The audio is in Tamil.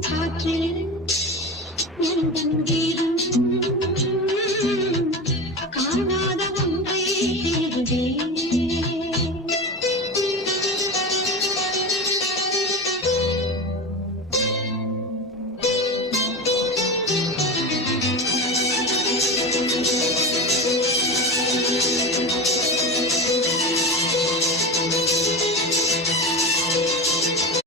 காற்றில்